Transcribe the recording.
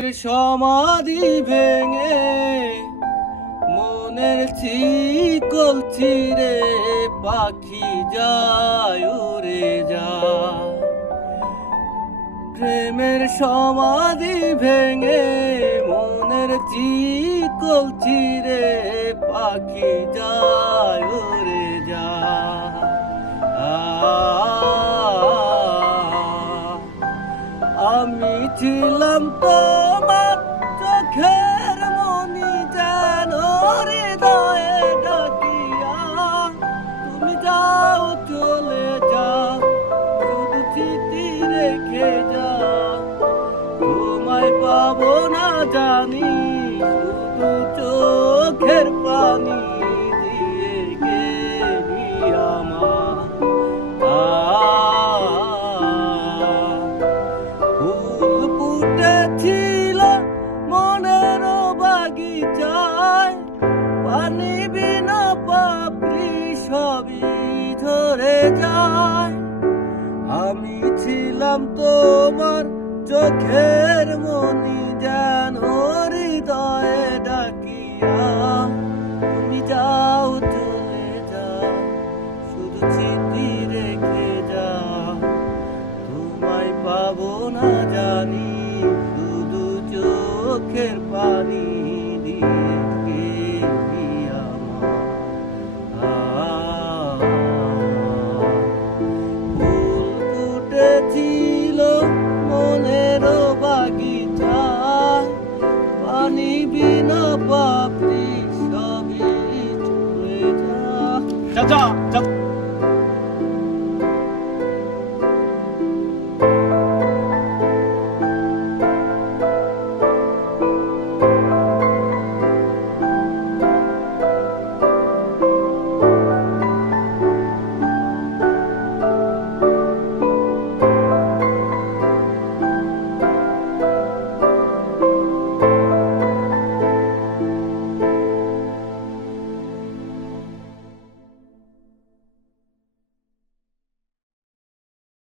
সমাধি ভেঙে মনের চিকল ছিঁড়ে পাখি যায় উড়ে যায়। প্রেমের সমাধি ভেঙে মনের চিকল ছিঁড়ে পাখি যায় উড়ে যায়। আমি ছিলাম তোমার চোখের মনি, যেন হৃদয়ে ডাকিয়া তুমি যাও চলে যাও, শুধু স্মৃতি রেখে যাও। তোমায় পাবো না জানি, শুধু চোখের পানি দিয়ে গেলি আমার। ফুল ফুটেছিল মনের বাগিচায়, পানি বিনা পাপড়ি সবই ধরে যায়। আমি ছিলাম তোমার চোখের মনি, যেন হৃদয়ে ডাকিয়া তুমি যাও চলে যাও, শুধু স্মৃতি রেখে যাও। তোমায় পাবো না জানি, শুধু চোখের পানি দিয়ে গেলি আমার। ফুল ফুটেছিল মনের বাগিচায়, পানি বিনা পাপড়ি সবই চলে যায়।